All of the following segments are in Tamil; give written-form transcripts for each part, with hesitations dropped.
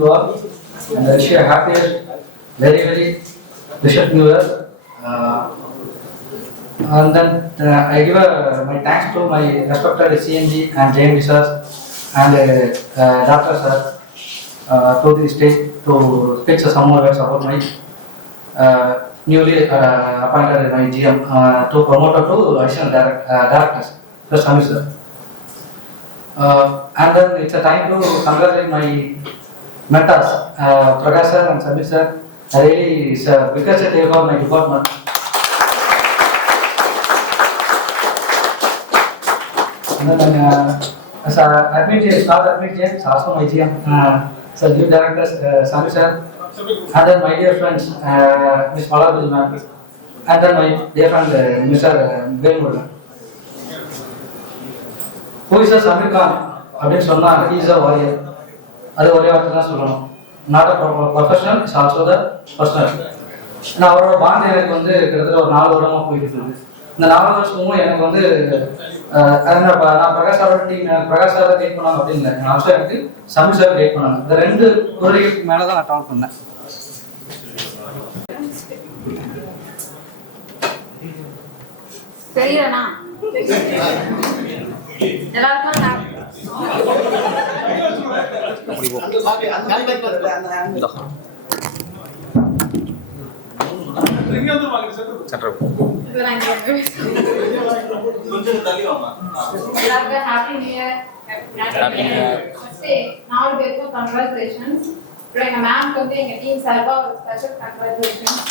you all and wish you a happiest, very wishes New Year. And then I give my thanks to my respected CNG and JMD sir and Dr. sir to the stage to speak some more words about my newly appointed my GM to promote to additional directors. Just Sami sir. And then it's a time to congratulate my mentors, Prakash sir and Sami sir. Really, it's a biggest take of my department. And then as admin GM, staff admin GM, it's also my GM. So new directors, Sami sir. And then my dear friends, Ms. Malabhi ma'am. And then my dear friend, Mr. Belmurugan. Who is a Samir Khan? அப்படின்னு சொன்னா he is a warrior. அது ஒரே வார்த்தை தான் சொல்லணும். Not a professional, it's also the personal. நான் அவரோட பாண்ட் எனக்கு வந்து கிட்டத்தட்ட ஒரு 4 வருடமா போயிட்டு இருக்கு. இந்த 4 வருஷமும் எனக்கு வந்து நான் பிரகாஷ் சாரோட டீம் பிரகாஷ் சாரை கைட் பண்ணாங்க அப்படின்னு இல்லை. ஆல்சோ எனக்கு சமி சார் கைட் பண்ணாங்க. இந்த 2 குதிரைக்கு மேலே தான் நான் ட்ராவல் பண்ணேன். தெரியலண்ணா எல்லாருக்கும் ஹாப்பி நியூ இயர். 4 பேருக்கும் கங்க்ராச்சுலேஷன்ஸ். எங்க மேம்க்கு வந்து எங்க டீம் சார்பா ஒரு ஸ்பெஷல் கங்க்ராச்சுலேஷன்ஸ்.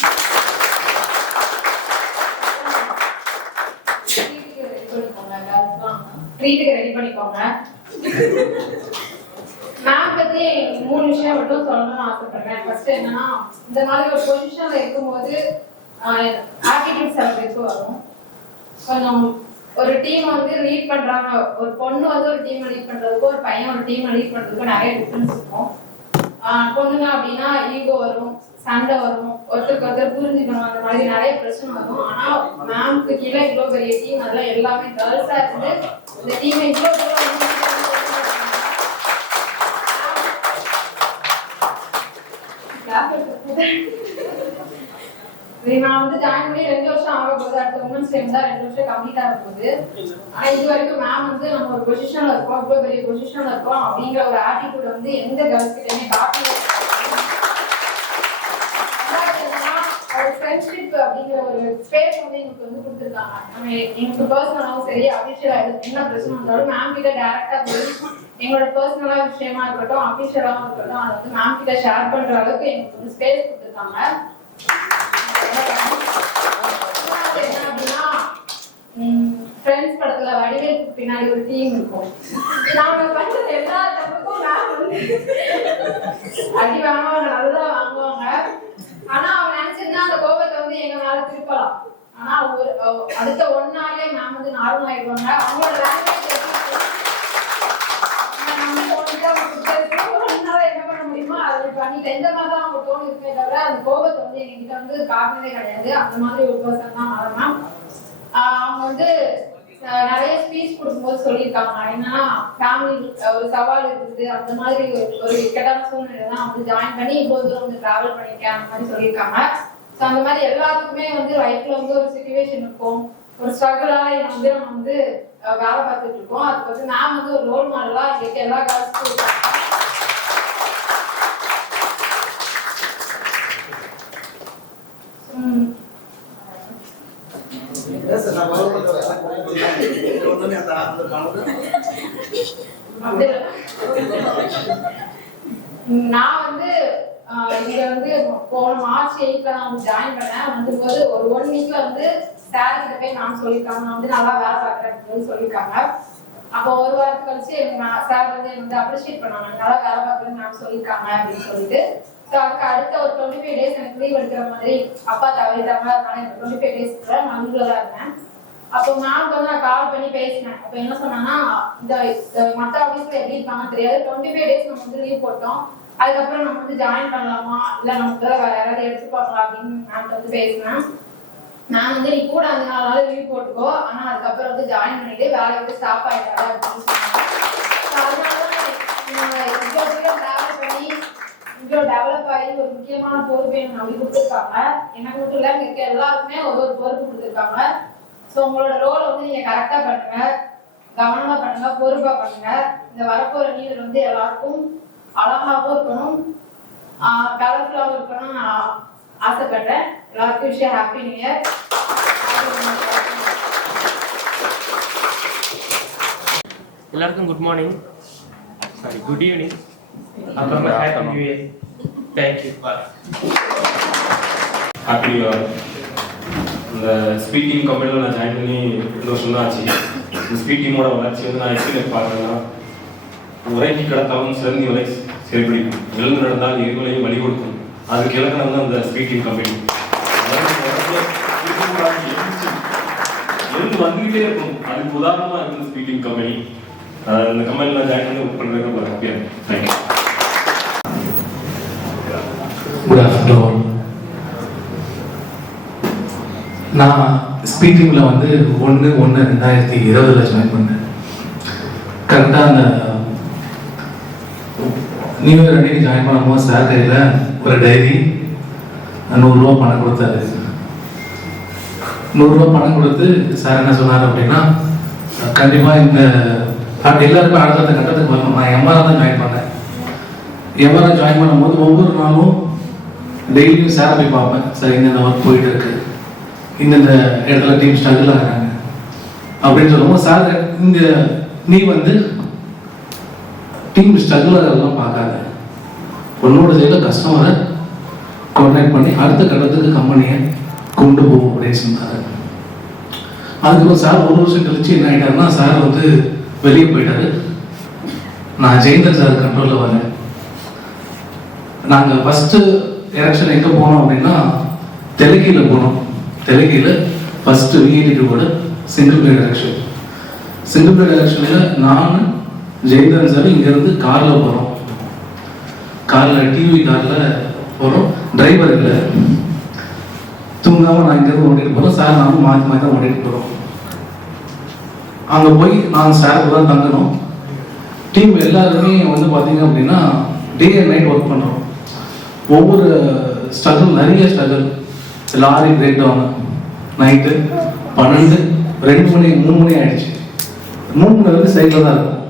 ட்ரீட்டுக்கு ரெடி பண்ணிக்கோங்க. மேம் பத்தி 3 விஷயம் மட்டும் சொல்லணும்னு ஆசைப்படுறேன். ஃபர்ஸ்ட் என்னன்னா, இந்த மாதிரி ஒரு பொசிஷன்ல இருக்கும்போது ஆட்டிடியூட் சில பேருக்கு வரும். கொஞ்சம் ஒரு டீம் வந்து லீட் பண்றாங்க, ஒரு பொண்ணு வந்து ஒரு டீம் லீட் பண்றதுக்கும் ஒரு பையன் ஒரு டீம் லீட் பண்றதுக்கும் நிறைய டிஃபரன்ஸ் இருக்கும். பொண்ணுங்க அப்படின்னா ஈகோ வரும், சண்டை வரும், ஒருத்தருக்கு ஒருத்தர் புரிஞ்சுக்கணும், அந்த மாதிரி நிறைய பிரச்சனை வரும். ஆனா மேம்க்கு கீழே இவ்வளவு பெரிய டீம், அதெல்லாம் எல்லாமே கேர்ள்ஸா இருந்து இந்த டீமை இவ்வளவு நான் வந்து ஜாயின் பண்ணி 2 வருஷம் ஆக போகுது. அடுத்த உமன்ஸ் டைம் தான் 2 வருஷம் கம்ப்ளீட் ஆக போகுது. ஆனா இது வரைக்கும் மேம் வந்து நம்ம ஒரு பொசிஷன்ல இருக்கோம், இவ்வளவு பெரிய பொசிஷன்ல இருக்கோம் அப்படிங்கிற ஒரு ஆட்டிடியூட் வந்து எந்த கேர்ள்ஸ் கிட்டயுமே காட்டல. ஃப்ரெண்ட்ஷிப் அப்படிங்கிற ஒரு ஸ்பேஸ் வந்து எனக்கு வந்து கொடுத்துருக்காங்க. நம்ம எனக்கு பர்சனலாவும் சரி அபிஷியலா என்ன பிரச்சனை வந்தாலும் மேம் கிட்ட டைரக்டா போய் எங்களோட பர்சனலா விஷயமா இருக்கட்டும் அபிஷியலாவும் இருக்கட்டும் அதை வந்து மேம் கிட்ட ஷேர் பண்ற அளவுக்கு எனக்கு வந்து ஸ்பேஸ் கொடுத்துருக்காங்க. என்ன அப்படின்னா, ஃப்ரெண்ட்ஸ் படத்துல வடிவேலுக்கு பின்னாடி ஒரு டீம் இருக்கும். நாங்க பண்றது எல்லா தப்புக்கும் மேம் வந்து அடி வாங்குவாங்க, நல்லா வாங்குவாங்க. ஆனா அவங்க நினைச்சிருந்தா அந்த கோபத்தை வந்து எங்க மேல திருப்பலாம். ஆனா ஒரு அடுத்த 1 நாள்லயே மேம் வந்து நார்மல் ஆயிடுவாங்க. அவங்களோட லாங்குவேஜ் என்ன பண்ண முடியுமோ அதை பண்ணிட்டு எந்த மாதிரி தான் அவங்க தோணு இருக்கே தவிர அந்த கோபத்தை வந்து எங்ககிட்ட வந்து காரணமே கிடையாது. அந்த மாதிரி ஒரு பர்சன் தான் மேம். அவங்க வந்து நிறைய ஸ்பீச் கொடுக்கும்போது சொல்லியிருக்காங்க. என்னன்னா ஃபேமிலி ஒரு சவால் இருக்குது, அந்த மாதிரி ஒரு இக்கட்டான சூழ்நிலை தான் வந்து ஜாயின் பண்ணி இவ்வளவு தூரம் வந்து டிராவல் பண்ணிருக்கேன் அந்த மாதிரி சொல்லியிருக்காங்க. ஸோ அந்த மாதிரி எல்லாத்துக்குமே வந்து லைஃப்ல வந்து ஒரு சிச்சுவேஷன் இருக்கும், ஒரு ஸ்ட்ரகிளா வந்து நம்ம வந்து வேலை பார்த்துட்டு இருக்கோம். அதுக்கு வந்து மேம் வந்து ஒரு ரோல் மாடலா எங்களுக்கு எல்லா கேர்ள்ஸ்க்கும் இருக்காங்க. நான் வந்து இங்க வந்து போன மார்ச் 8 நான் ஜாயின் பண்ணேன். வந்தபோது ஒரு 1 வீக்ல வந்து சார் கிட்ட போய் நான் சொல்லியிருக்காங்க, நான் வந்து நல்லா வேலை பார்க்குறேன் அப்படின்னு சொல்லியிருக்காங்க. அப்போ ஒரு வாரம் கழிச்சு சார் வந்து எனக்கு வந்து அப்ரிஷியேட் பண்ணாங்க, நல்லா வேலை பார்க்குறேன்னு நான் சொல்லியிருக்காங்க அப்படின்னு சொல்லிட்டு. ஸோ அதுக்கு அடுத்த ஒரு 25 days எனக்கு லீவ் எடுக்கிற மாதிரி அப்பா தவறிட்டாங்க. அதனால எனக்கு 25 days நான் லீவ்ல தான் இருந்தேன். அப்போ மேம் வந்து நான் கால் பண்ணி பேசினேன். அப்போ என்ன சொன்னேன்னா, இந்த மற்ற ஆஃபீஸ்ல எப்படி இருக்காங்கன்னு தெரியாது, 25 days நம்ம வந்து லீவ் போட்டோம், அதுக்கப்புறம் நம்ம வந்து ஜாயின் பண்ணலாமா இல்லை நமக்கு வேற யாராவது எடுத்துப்பாங்களா அப்படின்னு மேம் வந்து பேசினேன். நான் வந்து நீ கூட 5 நாள் லீவ் போட்டுக்கோ, ஆனா அதுக்கப்புறம் வந்து ஜாயின் பண்ணிட்டு வேலை விட்டு ஸ்டாப் ஆயிட்டாரு அப்படின்னு சொன்னாங்க. அதனாலதான் இவ்வளோ தூரம் டிராவல் பண்ணி இவ்வளோ டெவலப் ஆகி ஒரு முக்கியமான பொறுப்பு எனக்கு நம்பி கொடுத்துருக்காங்க. எனக்கு மட்டும் இல்லை, இங்க இருக்க எல்லாருக்குமே ஒரு பொறுப்பு கொடுத்துருக்காங்க. ஸோ உங்களோட ரோலை வந்து நீங்க கரெக்டா பண்ணுங்க, கவனமா பண்ணுங்க, பொறுப்பா பண்ணுங்க. இந்த வரப்போற நீர் வந்து எல்லாருக்கும் அழகாகவும் இருக்கணும், கலர்ஃபுல்லாகவும் இருக்கணும் நான் ஆசைப்படுறேன். எல்லாருக்கும் விஷயம் ஹாப்பி நியூ இயர். எல்லாருக்கும் good morning, sorry good evening, அப்புறமா happy new year. Thank you, bye. Happy new year. இந்த ஸ்பீட் டீம் கம்பெனியில் நான் ஜாயின் பண்ணி 2 வருஷம் தான் ஆச்சு. இந்த ஸ்பீட் டீமோட வளர்ச்சி வந்து நான் எப்படி பார்க்குறேன்னா, உரைக்கு கிடத்தாலும் சிறந்தி வரை செயல்படிக்கும், எழுந்து நடந்தால் எரிவலையும் வழி கொடுக்கும். அதுக்கு இலக்கணம் தான் அந்த ஸ்பீட் டீம் கம்பெனி. எழுந்து வந்துகிட்டே இருக்கும், அதுக்கு உதாரணமாக இருக்குது ஸ்பீட் டீம் கம்பெனி. இந்த கம்பெனியில் நான் ஜாயின் பண்ணி ஒர்க் பண்ணுறதுக்கு ரொம்ப ஹாப்பியாக இருக்கும். தேங்க்யூ. Good afternoon. நான் ஸ்பீட் டீமில் வந்து 1/1/2020 ஜாயின் பண்ணேன். கரெக்டாக அந்த நியூ இயர் அன்னைக்கு ஜாயின் பண்ணும்போது சார் கையில் ஒரு டைரி 100 ரூபா பணம் கொடுத்தாரு. 100 ரூபா பணம் கொடுத்து சார் என்ன சொன்னார் அப்படின்னா, கண்டிப்பாக இந்த எல்லாருக்கும் அடுத்த கட்டத்துக்கு வரணும். நான் எம்ஆர்ஆர் தான் ஜாயின் பண்ணேன். எம்ஆர்ஆர் ஜாயின் பண்ணும்போது ஒவ்வொரு நாளும் டெய்லியும் சார் போய் பார்ப்பேன். சார் இந்தந்த ஒர்க் போயிட்டு இருக்கு, இந்தந்த இடத்துல டீம் ஸ்ட்ரகிள் ஆகிறாங்க அப்படின்னு சொல்லும்போது, சார் இந்த நீ வந்து டீம் ஸ்ட்ரகிள் ஆகிறதெல்லாம் பார்க்காத, உன்னோட சைடில் கஸ்டமரை கோஆர்டினேட் பண்ணி அடுத்த கட்டத்துக்கு கம்பெனியை கொண்டு போகும் அப்படின்னு சொன்னார். அதுக்கப்புறம் சார் 1 வருஷம் கழிச்சு என்ன ஆகிட்டாருன்னா, சார் வந்து வெளியே போயிட்டாரு. நான் ஜெயந்தன் சார் கண்ட்ரோலில் வரேன். நாங்கள் ஃபஸ்ட்டு எலெக்ஷன் எங்கே போனோம் அப்படின்னா தெலுங்கியில் போனோம். தெலுங்கியில் ஃபஸ்ட்டு விஐடியோட single plate election. Single plate எலெக்ஷனில் நான் ஜெயந்தன் சார் இங்கேருந்து காரில் போகிறோம். காரில் டிவி காரில் போகிறோம். டிரைவர் இல்லை, தூங்காமல் நான் இங்கேருந்து ஓட்டிகிட்டு போகிறோம். சார் நானும் மாற்றி மாற்றி தான் ஓட்டிகிட்டு போகிறோம். அங்கே போய் நான் சாருக்கு தான் தங்கணும். டீம் எல்லாருமே வந்து பார்த்தீங்க அப்படின்னா டே அண்ட் நைட் ஒர்க் பண்ணுறோம். ஒவ்வொரு ஸ்ட்ரகிள், நிறைய struggle. Lorry break down night 12, 2 மணி 3 மணி ஆயிடுச்சு. 3 மணி வந்து சைடில் தான் இருக்கும்.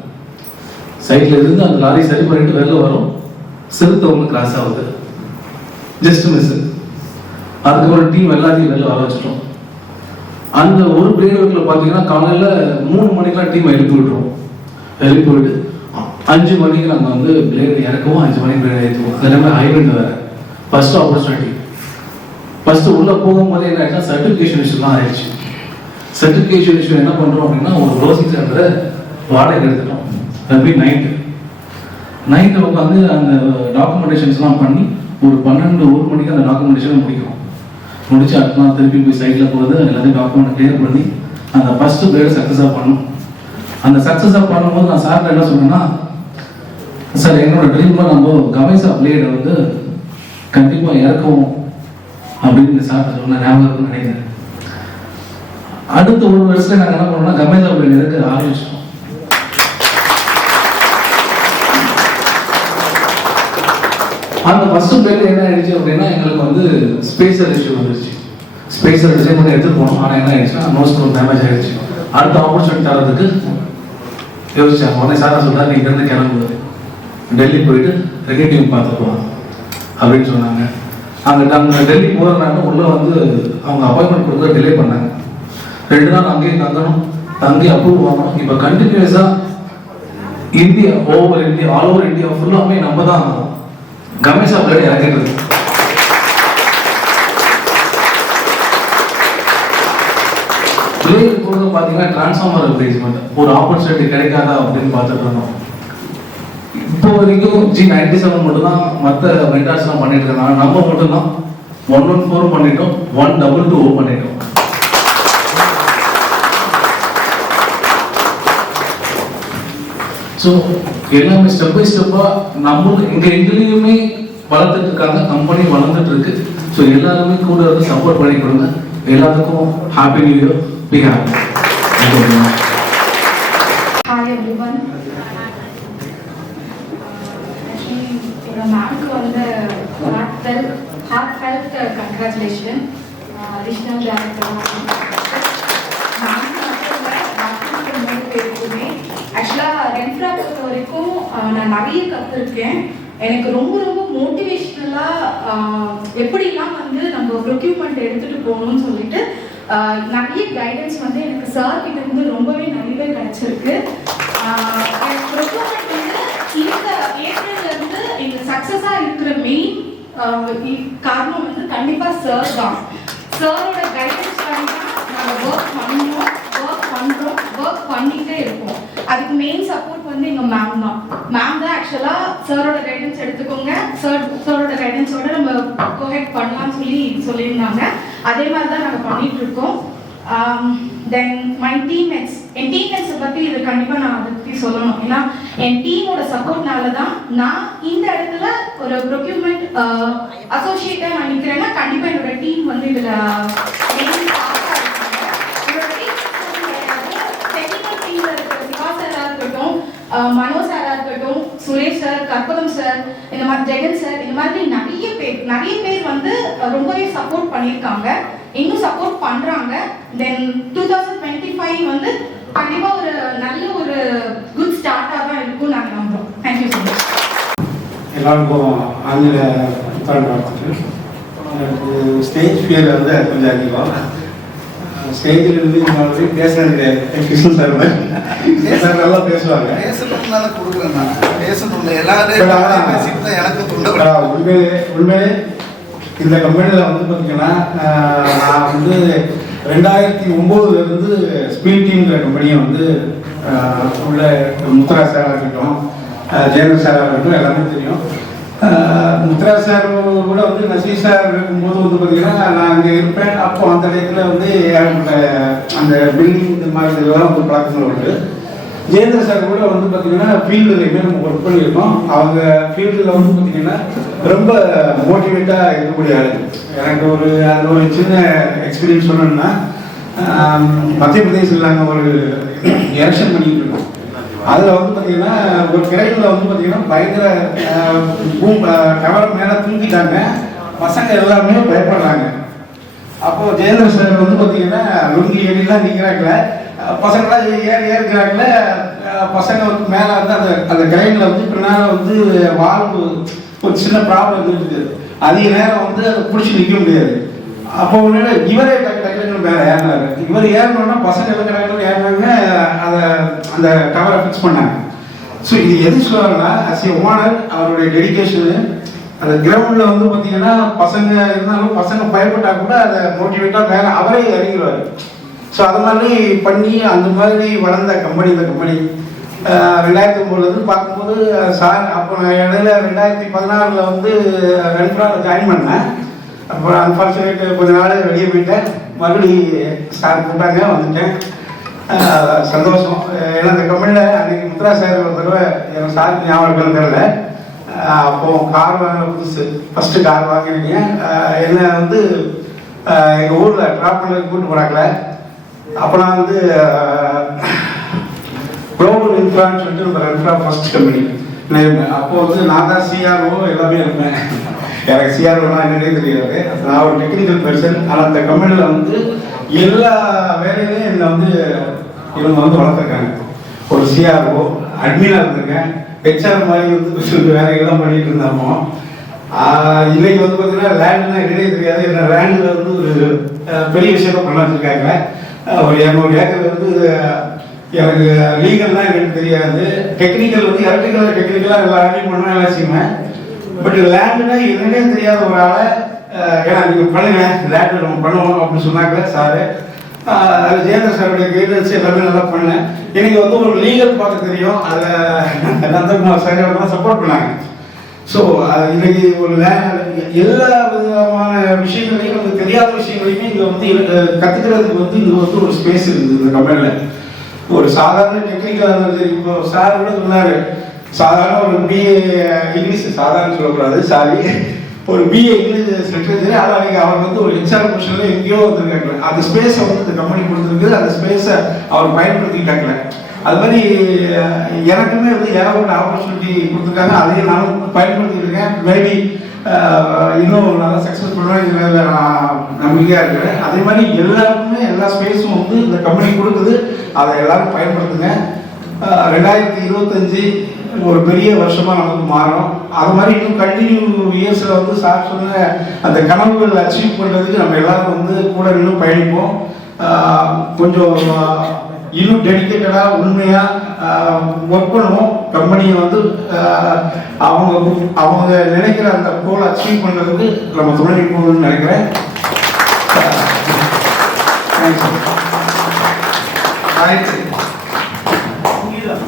சைடில் இருந்து அந்த லாரி சரி பண்ணிட்டு வெளில வரும். சிறுத்தை ஒன்று கிராஸ் ஆகுது, ஜஸ்ட் மிஸ். அதுக்கப்புறம் டீம் எல்லாத்தையும் வெளில வர வச்சிட்டோம். அந்த ஒரு பிளேட் ஒர்க்கில் பார்த்தீங்கன்னா காலையில் 3 மணிக்கெலாம் டீம் எழுப்பி விட்டுருவோம். எழுப்பி விட்டு 5 மணிக்கு நாங்கள் வந்து பிளேடு இறக்கவும் 5 மணிக்கு பிளேடு ஏற்றுவோம். அது எல்லாமே ஹைபிரிட் வேறு. ஃபர்ஸ்ட் ஆப்பர்ச்சுனிட்டி ஃபர்ஸ்ட் உள்ளே போகும்போது என்ன ஆயிடுச்சுன்னா சர்டிஃபிகேஷன் இஷ்யூலாம் ஆயிடுச்சு. சர்டிஃபிகேஷன் இஷ்யூ என்ன பண்ணுறோம் அப்படின்னா, ஒரு ப்ரௌசிங் சென்டரை வாடகை எடுத்துட்டோம். அப்படி நைட்டு உட்காந்து அந்த டாக்குமெண்டேஷன்ஸ்லாம் பண்ணி ஒரு 12-1 மணிக்கு அந்த டாக்குமெண்டேஷனை முடிக்கிறோம். முடிச்சு அடுத்த நாள் திருப்பி போய் சைட்டில் போகிறது, எல்லாத்தையும் டாக்குமெண்ட் கிளியர் பண்ணி அந்த ஃபஸ்ட்டு பிளேடு சக்ஸஸாக பண்ணணும். அந்த சக்ஸஸாக பண்ணும்போது நான் சார்ட்ட என்ன சொன்னேன்னா, சார் என்னோட ட்ரீமில் நம்ம கமேசா பிளேடை வந்து கண்டிப்பாக இறக்கவும் அப்படின்னு சார்ட்ட சொன்ன ஞாபகம் இருக்குன்னு நினைக்கிறேன். அடுத்த 1 வருஷத்துல நாங்கள் என்ன பண்ணோம்னா கமேசா பிளேடு இறக்க ஆரம்பிச்சிட்டோம். அந்த ஃபர்ஸ்ட் பிளேடு என்ன ஆயிடுச்சு அப்படின்னா, எங்களுக்கு வந்து ஸ்பேஸர் இஷ்யூ வந்துருச்சு. ஸ்பேஸர் டிசைன் பண்ணி எடுத்துட்டு போனோம். ஆனால் என்ன ஆயிடுச்சுன்னா மோஸ்ட் டேமேஜ் ஆயிடுச்சு. அடுத்த ஆப்பர்ச்சுனிட்டி தரதுக்கு யோசிச்சாங்க. உடனே சார் சொல்றாரு, நீங்க இருந்து கிளம்பு, டெல்லி போயிட்டு ரெகேட்டிவ் பார்த்துக்கலாம் அப்படின்னு சொன்னாங்க. அங்கே டெல்லி போகிறனால உள்ள வந்து அவங்க அப்பாயின்மெண்ட் கொடுக்க டிலே பண்ணாங்க. 2 நாள் அங்கேயே தங்கி அப்ரூவ் வாங்கணும். இப்போ கண்டினியூஸாக இந்தியா ஆல் ஓவர் இந்தியா ஃபுல்லாமே நம்ம தான் கமேசா பிளேடு இறக்கிட்டு. பிளேடு போகிறது பார்த்தீங்கன்னா டிரான்ஸ்ஃபார்மர் ரிப்ளேஸ்மெண்ட் ஒரு ஆப்பர்ச்சுனிட்டி கிடைக்காதா அப்படின்னு பார்த்துட்டு இருந்தோம். இப்போ வரைக்கும் G97 மட்டும்தான் மற்ற மென்டார்ஸ்லாம் பண்ணிட்டு இருக்காங்க. நம்ம மட்டும்தான் 114 பண்ணிட்டோம், 122 பண்ணிட்டோம். ஸோ எல்லாமே ஸ்டெப் பை ஸ்டெப்பாக நம்ம எங்கேயுமே வளர்த்துட்டு இருக்காங்க, கம்பெனி வளர்ந்துட்டு இருக்கு. ஸோ எல்லாருமே கூட இருந்து சப்போர்ட் பண்ணி கொடுங்க. எல்லாத்துக்கும் happy new year, be happy. Hi everyone. மேம்க்கு வந்து கங்க்ராச்சுலேஷன் அடிஷ்னல் டேரக்டர் பேருக்குமே. ஆக்சுவலாக ரென்ஃப்ரா பொறுத்த வரைக்கும் நான் நிறைய கற்றுருக்கேன். எனக்கு ரொம்ப ரொம்ப மோட்டிவேஷ்னலாக எப்படிலாம் வந்து நம்ம ப்ரொக்யூப்மெண்ட் எடுத்துகிட்டு போகணும்னு சொல்லிட்டு நிறைய கைடன்ஸ் வந்து எனக்கு சார் கிட்ட இருந்து ரொம்பவே நிறையவே கிடைச்சிருக்கு. ப்ரொக்யூப்மெண்ட் வந்து இந்த ஏப்ரல்லேருந்து எங்கள் சக்ஸஸாக இருக்கிற மெயின் காரணம் வந்து கண்டிப்பாக சார் தான். சாரோட கைடன்ஸ் பண்ணி தான் நாங்கள் ஒர்க் பண்ணிகிட்டே இருப்போம். அதுக்கு மெயின் சப்போர்ட் வந்து எங்கள் மேம் தான். மேம் தான் ஆக்சுவலாக சாரோட கைடன்ஸ் எடுத்துக்கோங்க, சாரோட கைடன்ஸோட நம்ம கோஹெட் பண்ணலாம்னு சொல்லியிருந்தாங்க. அதே மாதிரி தான் நாங்கள் பண்ணிட்டு இருக்கோம். தென் மை டீம்மேட்ஸ், என் டீம்மேட்ஸை பற்றி இது கண்டிப்பாக நான் அதை பற்றி சொல்லணும். ஏன்னா என் டீமோட சப்போர்ட்னால தான் நான் இந்த இடத்துல ஒரு ப்ரொக்யூப்மெண்ட் அசோசியேட்டாக நான் நிற்கிறேன்னா கண்டிப்பாக என்னோட டீம் வந்து இதில் மெயின் பார்க்க இருக்காங்க. என்னோட டெக்னிக்கல் டீமில் இருக்கிற சிவா சாராக இருக்கட்டும், மனோ சாராக இருக்கட்டும், சுரேஷ் சார், கற்பகம் சார், இந்த மாதிரி ஜெகன் சார், இந்த மாதிரி நிறைய பேர் வந்து ரொம்பவே சப்போர்ட் பண்ணியிருக்காங்க, இன்னும் சப்போர்ட் பண்ணுறாங்க. தென் 2025 வந்து கண்டிப்பாக ஒரு நல்ல ஒரு குட் ஸ்டார்ட்டாக தான் இருக்கும் நாங்கள் நம்புகிறோம். Thank you so much. எல்லாருக்கும் ஆங்கில பார்த்துட்டு ஸ்டேஜ் ஃபியர் வந்து கொஞ்சம் அதிகம். ஸ்டேஜில் இருந்து மாதிரி பேசுறது கிடையாது. கிருஷ்ணன் சார் சார் நல்லா பேசுவாங்க. பேசணும்னால கொடுக்குறேன் நான் பேசணும் எல்லாரும் பேசிட்டு தான் எனக்கு தொண்டை. உண்மையிலே இந்த கம்பெனியில் வந்து பார்த்தீங்கன்னா நான் வந்து 2009 ஸ்பீட் டீம்ங்கிற கம்பெனியை வந்து உள்ள முத்ரா சாராக இருக்கட்டும், ஜெயலலிதா சாராக இருக்கட்டும் எல்லாமே தெரியும். முத்ரா சார் கூட வந்து நசீர் சார் இருக்கும்போது வந்து பார்த்தீங்கன்னா நான் அங்கே இருப்பேன். அப்போ அந்த இடத்துல வந்து அந்த பில்டிங் இந்த மாதிரி இதெல்லாம் வந்து பழக்கங்கள் உண்டு. ஜெயேந்திர சார் கூட வந்து பார்த்தீங்கன்னா ஃபீல்டில் எப்போ நம்ம ஒர்க் பண்ணியிருக்கோம். அவங்க ஃபீல்டில் வந்து பார்த்தீங்கன்னா ரொம்ப மோட்டிவேட்டாக இருக்கக்கூடிய ஆள். எனக்கு அதில் ஒரு சின்ன எக்ஸ்பீரியன்ஸ் சொல்லணும்னா, மத்திய பிரதேசில் நாங்கள் ஒரு எலெக்ஷன் பண்ணிட்டு இருக்கோம். அதில் வந்து பார்த்தீங்கன்னா ஒரு கிரைமில் வந்து பார்த்தீங்கன்னா பயங்கர டவர் மேலே தூங்கிட்டாங்க. பசங்க எல்லாருமே பயப்படுறாங்க. அப்போது ஜெயேந்திர சார் வந்து பார்த்தீங்கன்னா லுங்கி ஏறிலாம் நிற்கிறாங்கள, பசங்களாம் ஏறுக்கிறாங்கள. பசங்க வந்து மேலே வந்து அந்த கிரைமில் வந்து பின்னால் வந்து வாழ்வு ஒரு சின்ன ப்ராப்ளம் இருந்துருக்கு. அதிக நேரம் வந்து அதை பிடிச்சி நிற்க முடியாது. அப்போ ஒன்று இவரே டக்குன்னு மேலே ஏறினார். இவர் ஏறணுன்னா பசங்க எல்லாம் கிடக்கு ஏறினாங்க, அதை அந்த டவரை ஃபிக்ஸ் பண்ணாங்க. ஸோ இது எது சொல்லணும்னா, அஸ் ஏ ஓனர் அவருடைய டெடிக்கேஷனு அந்த கிரவுண்டில் வந்து பார்த்தீங்கன்னா பசங்க இருந்தாலும் பசங்க பயப்பட்டா கூட அதை மோட்டிவேட்டாக மேலே அவரே இறங்கிடுவார். ஸோ அது மாதிரி பண்ணி அந்த மாதிரி வளர்ந்த கம்பெனி இந்த கம்பெனி. 2009 பார்க்கும்போது சார் அப்போ நான் இடையில 2016 வந்து ரென்ஃப்ராவில் ஜாயின் பண்ணேன். அப்புறம் அன்ஃபார்ச்சுனேட் கொஞ்ச நாள் வெளியே போயிட்டேன். மறுபடி சார் கூட்டாங்க, வந்துட்டேன். சந்தோஷம். ஏன்னா அந்த கம்பெனியில் அன்றைக்கி முத்ரா சார் ஒரு தடவை எனக்கு சார் ஞாபகம் தெரியல. அப்போது கார் வாங்க புதுசு, ஃபஸ்ட்டு கார் வாங்கிருக்கீங்க. என்னை வந்து எங்கள் ஊரில் ட்ராப் பண்ணி கூப்பிட்டு போகிறாங்களே. அப்போ நான் வந்து குளோபல் இன்ஃப்ரான்னு சொல்லிட்டு நம்ம ரென்ஃப்ரா ஃபர்ஸ்ட் கம்பெனி இருந்தேன். அப்போது வந்து நான் தான் சிஆர்ஓ எல்லாமே இருப்பேன். எனக்கு சிஆர்ஓலாம் என்னன்னே தெரியாது. நான் ஒரு டெக்னிக்கல் பர்சன். ஆனால் அந்த கம்பெனியில் வந்து எல்லா வேலையிலையும் என்னை வந்து இவங்க வந்து வளர்த்துருக்காங்க. ஒரு சிஆர்ஓ அட்மினாக இருந்திருக்கேன். ஹெச்ஆர் மாதிரி வந்து வேலைகள்லாம் பண்ணிட்டு இருந்தாமோ. இன்னைக்கு வந்து பார்த்தீங்கன்னா லேண்டுனா என்னன்னே தெரியாது. என்ன லேண்டில் வந்து ஒரு பெரிய விஷயமா பண்ண வச்சுருக்காங்க. ஒரு 200 ஏக்கர் வந்து எனக்கு லீகல்லாம் எனக்கு தெரியாது. டெக்னிக்கல் வந்து டெக்னிக்கலாக எல்லா ஆடையும் பண்ண வேலை செய்வேன். பட் லேண்டுனா என்னன்னே தெரியாத ஒரு ஆளை ஏன்னா நீங்கள் பண்ணுங்க லேண்டில் நம்ம பண்ணுவோம் அப்படின்னு சொன்னாங்க சார். அதில் ஜெயேந்திர சாருடைய கைடன்ஸ் எல்லாமே நல்லா பண்ணேன். எனக்கு வந்து ஒரு லீகல் பார்க்க தெரியும். அதில் நந்தகுமார் சார் அவங்களாம் சப்போர்ட் பண்ணாங்க. ஸோ இன்னைக்கு ஒரு எல்லா விதமான விஷயங்களையும் நமக்கு தெரியாத விஷயங்களையுமே இங்கே வந்து கற்றுக்கிறதுக்கு வந்து இங்கே வந்து ஒரு ஸ்பேஸ் இருக்குது இந்த கம்பெனியில். ஒரு சாதாரண டெக்னிக்கலாக இருந்தாலும் சரி. இப்போ சார் கூட சொன்னார், சாதாரண ஒரு பிஏ இங்கிலீஷ், சாதாரண சொல்லக்கூடாது சாரி, ஒரு பிஏ இங்கிலீஷ் லிட்ரேச்சர். ஆனால் அவர் வந்து ஒரு ஹெச்ஆர் பொசிஷனில் எங்கேயோ வந்துருக்காங்க. அந்த ஸ்பேஸை வந்து இந்த கம்பெனி கொடுத்துருக்கு. அந்த ஸ்பேஸை அவர் பயன்படுத்திக்கிட்டாங்க. அது மாதிரி எனக்குமே வந்து ஏகப்பட்ட ஆப்பர்ச்சுனிட்டி கொடுத்துருக்காங்க. அதையும் நானும் பயன்படுத்திட்டு இருக்கேன். மேபி இன்னும் நல்லா சக்ஸஸ்ஃபுல்லாக நான் நம்பிக்கையாக இருக்கிறேன். அதே மாதிரி எல்லாருக்குமே எல்லா ஸ்பேஸும் வந்து இந்த கம்பெனி கொடுக்குது, அதை எல்லாரும் பயன்படுத்துங்க. 2025 ஒரு பெரிய வருஷமாக நமக்கு மாறும். அது மாதிரி இன்னும் கண்டினியூ இயர்ஸில் வந்து சார் சொன்ன அந்த கனவுகள் அச்சீவ் பண்ணுறதுக்கு நம்ம எல்லாரும் வந்து கூட இன்னும் பயணிப்போம். கொஞ்சம் இன்னும் டெடிக்கேட்டடாக உண்மையாக ஒர்க் பண்ணுவோம். கம்பெனியை வந்து அவங்க நினைக்கிற அந்த கோலை அச்சீவ் பண்ணுறதுக்கு நம்ம துணை நிற்போம்னு நினைக்கிறேன். தேங்க்யூ.